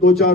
2-4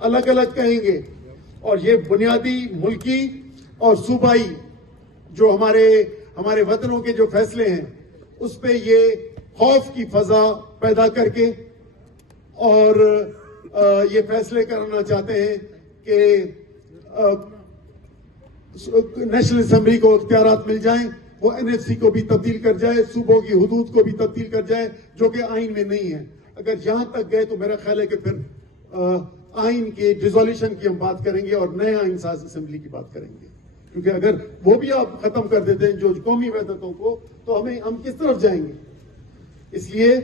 الگ الگ کہیں گے. اور یہ بنیادی ملکی اور صوبائی جو ہمارے وطنوں کے جو فیصلے ہیں اس پہ یہ خوف کی فضا پیدا کر کے اور یہ فیصلے کرنا چاہتے ہیں کہ نیشنل اسمبلی کو اختیارات مل جائیں, وہ NFC کو بھی تبدیل کر جائے, صوبوں کی حدود کو بھی تبدیل کر جائے, جو کہ آئین میں نہیں ہے. اگر یہاں تک گئے تو میرا خیال ہے کہ پھر آئین کے ڈیزولیوشن کی ہم بات کریں گے اور نئے آئین ساز اسمبلی کی بات کریں گے. کیونکہ اگر وہ بھی آپ ختم کر دیتے ہیں جو قومی وحدتوں کو, تو ہم کس طرف جائیں گے؟ اس لیے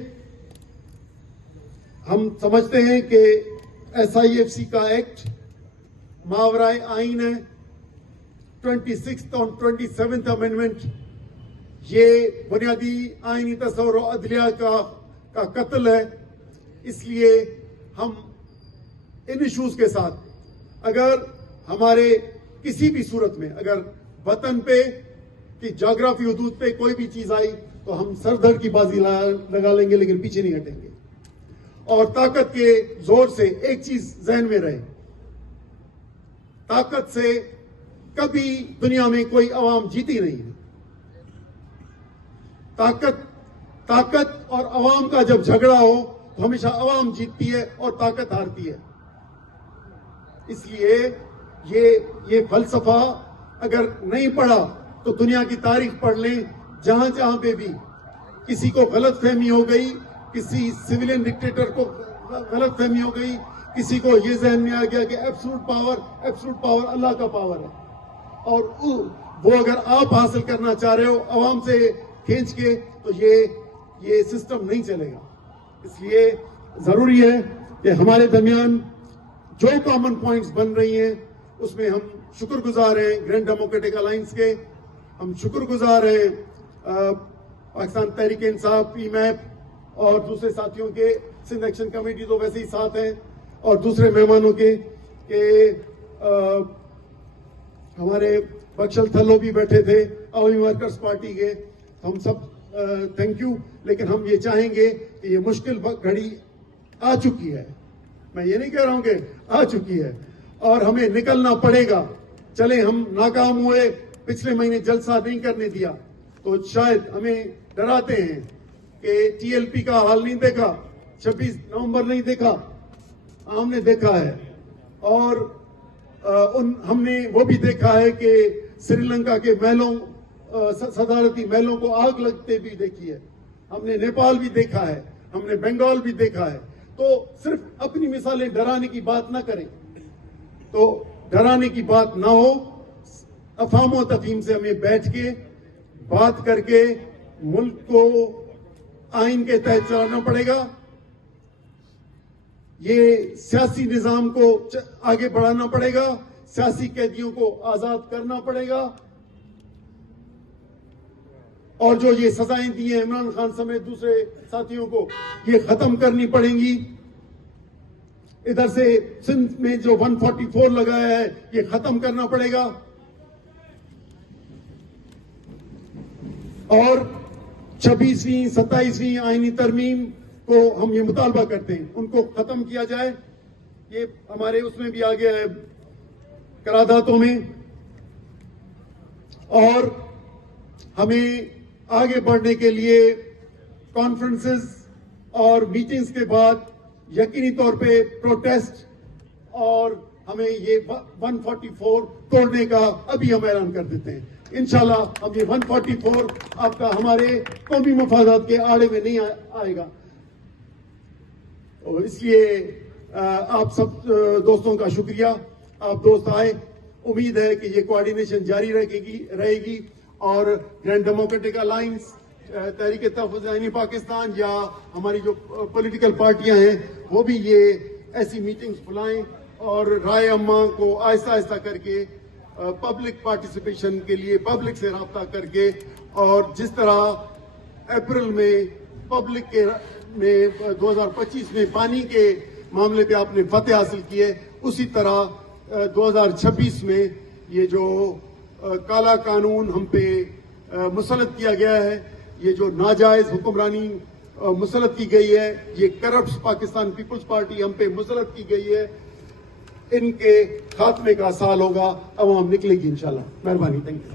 ہم سمجھتے ہیں کہ SIFC کا ایکٹ ماورائے آئین ہے. 26th اور 27th امینڈمنٹ یہ بنیادی آئینی تصور و عدلیہ کا قتل ہے. اس لیے ہم ان ایشوز کے ساتھ اگر ہمارے کسی بھی صورت میں اگر وطن پہ کہ جغرافی حدود پہ کوئی بھی چیز آئی تو ہم سر دھڑ کی بازی لگا لیں گے, لیکن پیچھے نہیں ہٹیں گے. اور طاقت کے زور سے ایک چیز ذہن میں رہے, طاقت سے کبھی دنیا میں کوئی عوام جیتی نہیں ہے. طاقت اور عوام کا جب جھگڑا ہو تو ہمیشہ عوام جیتتی ہے اور طاقت ہارتی ہے. اس لیے یہ فلسفہ اگر نہیں پڑھا تو دنیا کی تاریخ پڑھ لیں, جہاں پہ بھی کسی کو غلط فہمی ہو گئی, کسی سویلین ڈکٹیٹر کو غلط فہمی ہو گئی, کسی کو یہ ذہن میں آ گیا کہ ایبسولوٹ پاور اللہ کا پاور ہے, اور وہ اگر آپ حاصل کرنا چاہ رہے ہو عوام سے کھینچ کے, تو یہ سسٹم نہیں چلے گا. اس لیے ضروری ہے کہ ہمارے درمیان جو کامن پوائنٹس بن رہی ہیں اس میں ہم شکر گزار ہیں گرینڈ ڈیموکریٹک الائنس کے, ہم شکر گزار ہیں پاکستان تحریک انصاف, PMAP اور دوسرے ساتھیوں کے, سندھ ایکشن کمیٹی تو ویسے ہی ساتھ ہیں, اور دوسرے مہمانوں کے کہ ہمارے بخشل تھلو بھی بیٹھے تھے, عوامی ورکرز پارٹی کے, ہم سب تھینک یو. لیکن ہم یہ چاہیں گے کہ یہ مشکل گھڑی آ چکی ہے, میں یہ نہیں کہہ رہا ہوں کہ آ چکی ہے, اور ہمیں نکلنا پڑے گا. چلے ہم ناکام ہوئے, پچھلے مہینے جلسہ نہیں کرنے دیا تو شاید ہمیں ڈراتے ہیں کہ TLP کا حال نہیں دیکھا, 26 نومبر نہیں دیکھا, ہم نے دیکھا ہے. اور ہم نے وہ بھی دیکھا ہے کہ سری لنکا کے محلوں, صدارتی محلوں کو آگ لگتے بھی دیکھی ہے. ہم نے نیپال بھی دیکھا ہے, ہم نے بنگال بھی دیکھا ہے. تو صرف اپنی مثالیں ڈرانے کی بات نہ کریں, تو ڈرانے کی بات نہ ہو, افہام و تفہیم سے ہمیں بیٹھ کے بات کر کے ملک کو آئین کے تحت چلانا پڑے گا. یہ سیاسی نظام کو آگے بڑھانا پڑے گا, سیاسی قیدیوں کو آزاد کرنا پڑے گا, اور جو یہ سزائیں دی ہیں عمران خان سمیت دوسرے ساتھیوں کو یہ ختم کرنی پڑیں گی. ادھر سے سندھ میں جو 144 لگایا ہے یہ ختم کرنا پڑے گا, اور 26ویں 27ویں آئینی ترمیم کو ہم یہ مطالبہ کرتے ہیں ان کو ختم کیا جائے. یہ ہمارے اس میں بھی آ گیا ہے قراردادوں میں, اور ہمیں آگے بڑھنے کے لیے کانفرنسز اور میٹنگز کے بعد یقینی طور پہ پروٹیسٹ, اور ہمیں یہ 144 توڑنے کا ابھی ہم اعلان کر دیتے ہیں. انشاءاللہ اب یہ 144 آپ کا ہمارے قومی مفادات کے آڑے میں نہیں آئے گا. اس لیے آپ سب دوستوں کا شکریہ, آپ دوست آئے. امید ہے کہ یہ کوآرڈینیشن جاری رہے گی, اور گرینڈ ڈیموکریٹک الائنس, تحریک تحفظ آئینی پاکستان یا ہماری جو پولیٹیکل پارٹیاں ہیں وہ بھی یہ ایسی میٹنگز بلائیں, اور رائے عامہ کو آہستہ آہستہ کر کے پبلک پارٹیسپیشن کے لیے پبلک سے رابطہ کر کے, اور جس طرح اپریل میں پبلک کے میں 2025 میں پانی کے معاملے پہ آپ نے فتح حاصل کی ہے, اسی طرح 2026 میں یہ جو کالا قانون ہم پہ مسلط کیا گیا ہے, یہ جو ناجائز حکمرانی مسلط کی گئی ہے, یہ کرپٹ پاکستان پیپلز پارٹی ہم پہ مسلط کی گئی ہے, ان کے خاتمے کا سال ہوگا، عوام نکلے گی انشاءاللہ. مہربانی. Thank you.